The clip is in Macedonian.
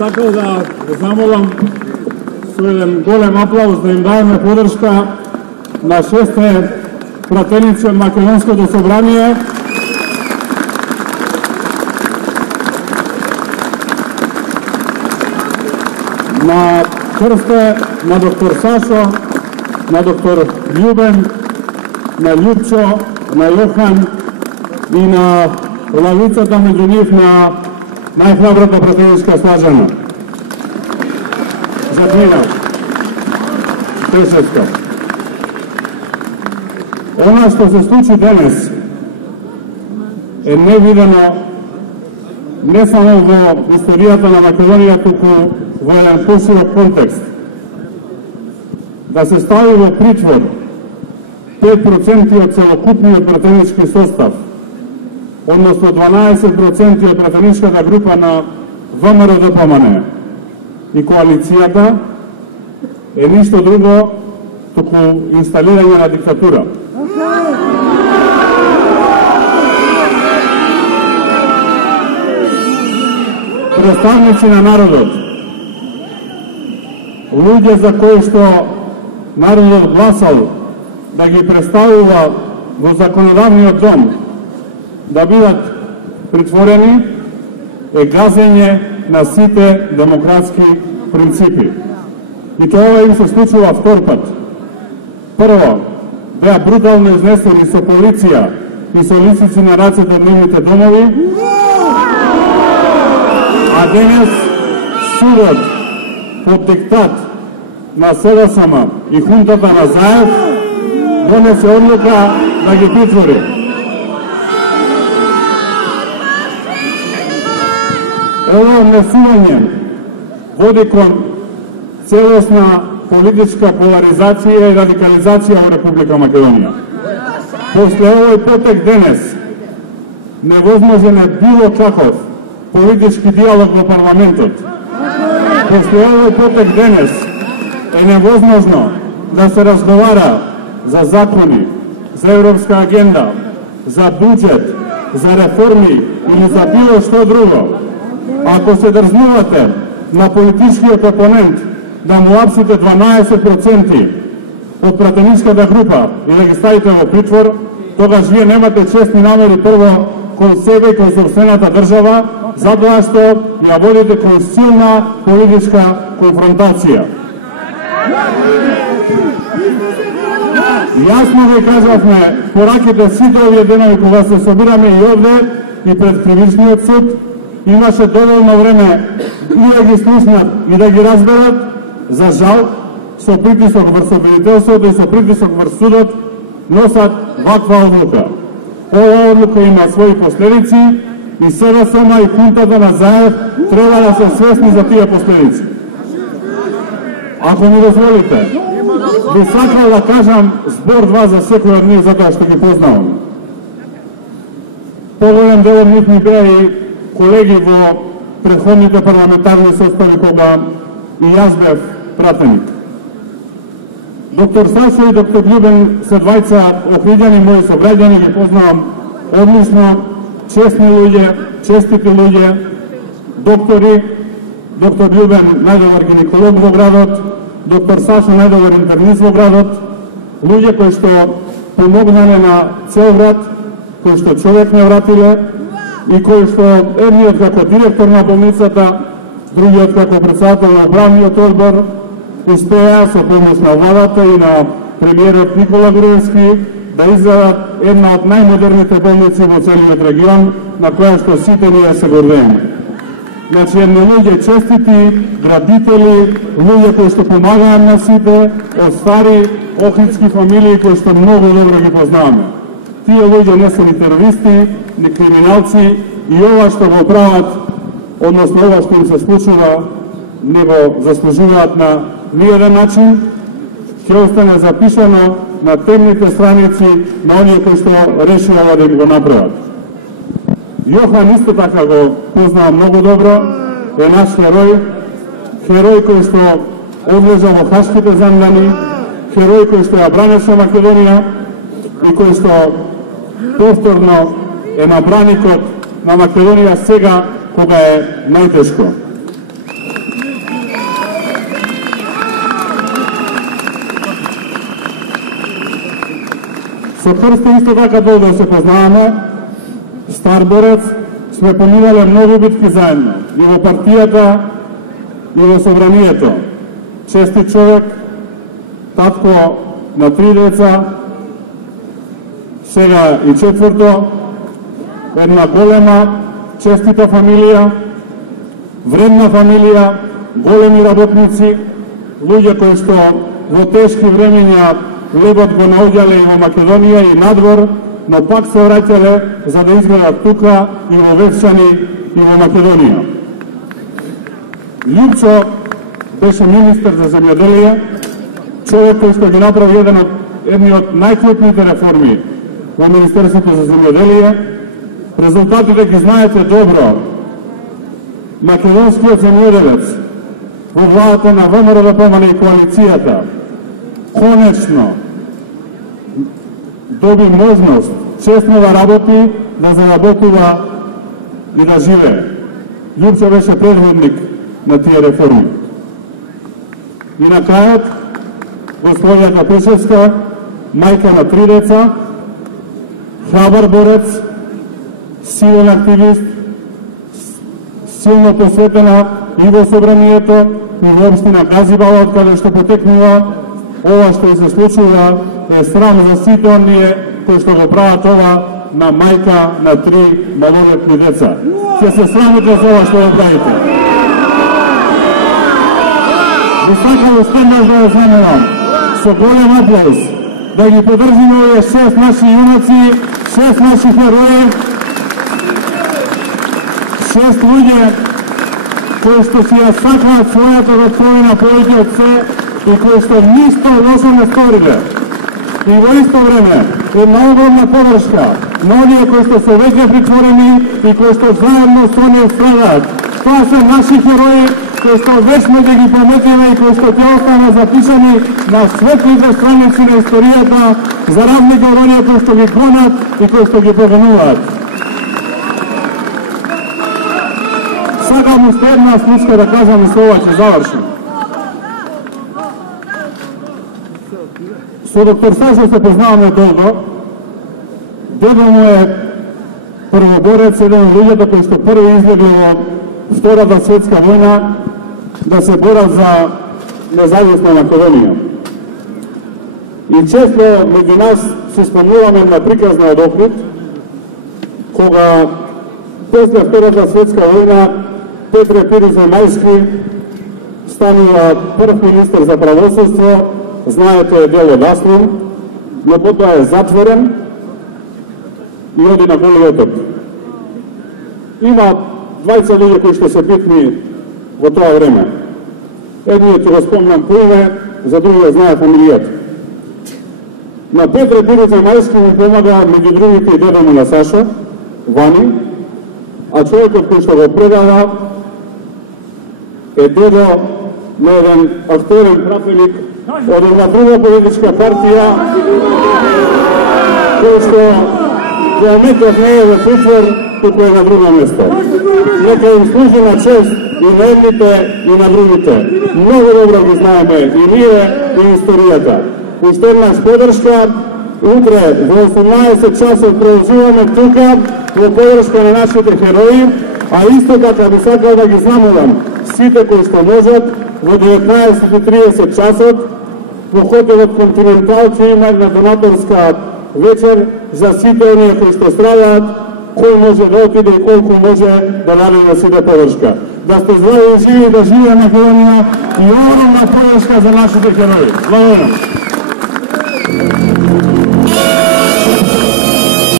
сакал да замолам со еден голем аплауз да им даеме подршка на 6 пратеници од Македонското собрание, на Крсте, на доктор Сашо, на доктор Љубен, на Љупчо, на Јохан и на лавицата меѓу нив на најхрабрата пратеничка Слажана. Задмина. Тешевска. Она што се случи денес е невидено не само во историјата на Македонија, туку во еден поширок контекст. Да се стави во притвор 5% од целокупниот пратенички состав, односно 12% од пратеничката група на ВМРО-ДПМН и коалицијата, е ништо друго туку инсталирање на диктатура. Представници на народот, луѓе за кои што народот гласал да ги представува во законодавниот дом да бидат притворени, е газење на сите демократски принципи. И тоа им се случува втор пат. Прво, беа брутално изнесени со полиција и со лисици на рацете од нивните домови, а денес судот под диктат на СДСМ и хунтата на Заев донесе одлука да ги притвори. Ово однесување води кон целосна политичка поларизација и радикализација во Република Македонија. После овој потек денес невозможен е било каков политички диалог во парламентот. После овој потек денес е невозможно да се разговара за закони, за европска агенда, за буџет, за реформи или за било што друго. Ако се дрзнувате на политичкиот опонент да му апсите 12% од пратеничката група и да ги ставите во притвор, тогаш вие немате честни намери прво кон себе и кон собствената држава, затоа што ја водите кон силна политичка конфронтација. Јасно ви кажавме пораките сите овие денови кога се собираме и овде и пред Кривичниот суд, имаше доволно време и да ги слушнат и да ги разберат. За жал, со притисок врз обвинителството и со притисок врз судот носат ваква одлука. Ова одлука има своји последици и СДСМ и хунтата на Заев треба да се свесни за тие последици. Ако ми дозволите, би сакал да кажам збор-два за секој од нив, затоа што ги познавам. Поголем дел од нив ми беа и колеги во претходните парламентарни состави кога и јас бев пратеник. Доктор Сашо и доктор Љубен се двајца охриѓани мои собраѓани, ги познавам одлично, честни луѓе, честити луѓе, доктори, доктор Љубен најдобар гинеколог во градот, доктор Сашо најдобар интернист во градот, луѓе кои што помогнале на цел град, кои што човек не вратиле и кои што едниот како директор на болницата, другиот како председател на управниот одбор, успеа со помош на владата и на премиерот Никола Груевски да изградат една од најмодерните болници во целиот регион, на која што сите ние се гордееме. Значи, едни луѓе честити, градители, луѓе кои што помагаат на сите, од стари охридски фамилии кои што многу добро ги познаваме. Тие луѓе не се ни терористи, ни криминалци и ова што го прават, односно ова што им се случува, не го заслужуваат на ниеден начин, ќе остане запишано на темните страници на оние кои што решува да им го направат. Јохан исто така го познава многу добро, е наш херој кој што одлежа во хашките замдани, херој кој што ја бранеше Македонија и кој што повторно е на браникот на Македонија сега кога е најтешко. Со Крсто исто така долго се познаваме, стар борец, сме поминале многу битки заедно, и во партијата, и во собранието. Честит човек, татко на 3 деца, сега и 4-то, една голема, честита фамилија, вредна фамилија, големи работници, луѓе кои што во тешки времења лебот го наоѓале и во Македонија и надвор, но пак се враќале за да изгледат тука и во Вевчани и во Македонија. Љупчо беше министер за земјоделие, човек кој што ги направи едни од најкрупните реформи во Министерството за земјоделие. Резултатите ги знаете добро. Македонскиот земјоделец во владата на ВМРО и коалицијата конечно доби можност честно да работи, да заработува и да живее. Љупчо беше предводник на тие реформи. И на крајот, господјата Пешевска, мајка на 3 деца, храбар борец, силен активист, силно посветена и во собранието, и во општина Газибала, од каде што потекнува. Ова што се случува е срам за сите оние кои што го прават ова на мајка на 3 малолетни деца. Ќе се срамите за ова што го правите. Би сакал остенаш да ја замолам со голем аплауз да ги поддржиме овие 6 наши јунаци, 6 наши херои, 6 луѓе кои што си ја сакаат својата родковина повеќе од се и кои што ништо лошо не сториле. И во исто време една огромна подршка на оние кои што се веќе притворени и кои што заедно со оние страдаат. Тоа се наши херои кои што вечно ќе ги паметиме и кои што ќе останат запишани на светлите страници на историјата, за разлика од оние кои што ги гонат и кои што ги погонуваат. Сакам уште една случка да кажам и со ова ќе завршим. Со доктор Сашо се познаваме долго. Дедо му е првоборец, еден од луѓето кои што први излегле во Втората светска војна да се борат за независна Македонија. И често меѓу нас се спомнуваме на приказна од Охрид, кога после Втората светска војна Петре Пиризо-Мајски станува прв министер за правосудство. Знаете, е дело Даслон, но потоа е затворен и оди на Голи оток. Има двајца луѓе кои што се битни во тоа време. Едниот ќе го спомнам по име, за другиот знае фамилијата. На Петре Пиризо-Мајски му помага меѓу другите и дедо му на Сашо, Вани, а човекот кој што го предава е дедо на еден актуелен пратеник од една друга политичка партија, кој што во моментот не е во притвор, туку е на друго место. Нека им служи на чест и на едните и на другите. Многу добро ги знаеме и ние и историјата. Уште еднаш поддршка, утре во 18 часот продолжуваме тука во поддршка на нашите херои, а исто така би сакал да ги замолам сите кои што можат во 19:30 часот во хотелот Континентал ќе има една донаторска вечер за сите оние кои што страдаат, кој може да отиде и колку може да даде на сите поддршка. Да сте здрави и живи, да живее Македонија и огромна поддршка за нашите херои. Благодарам.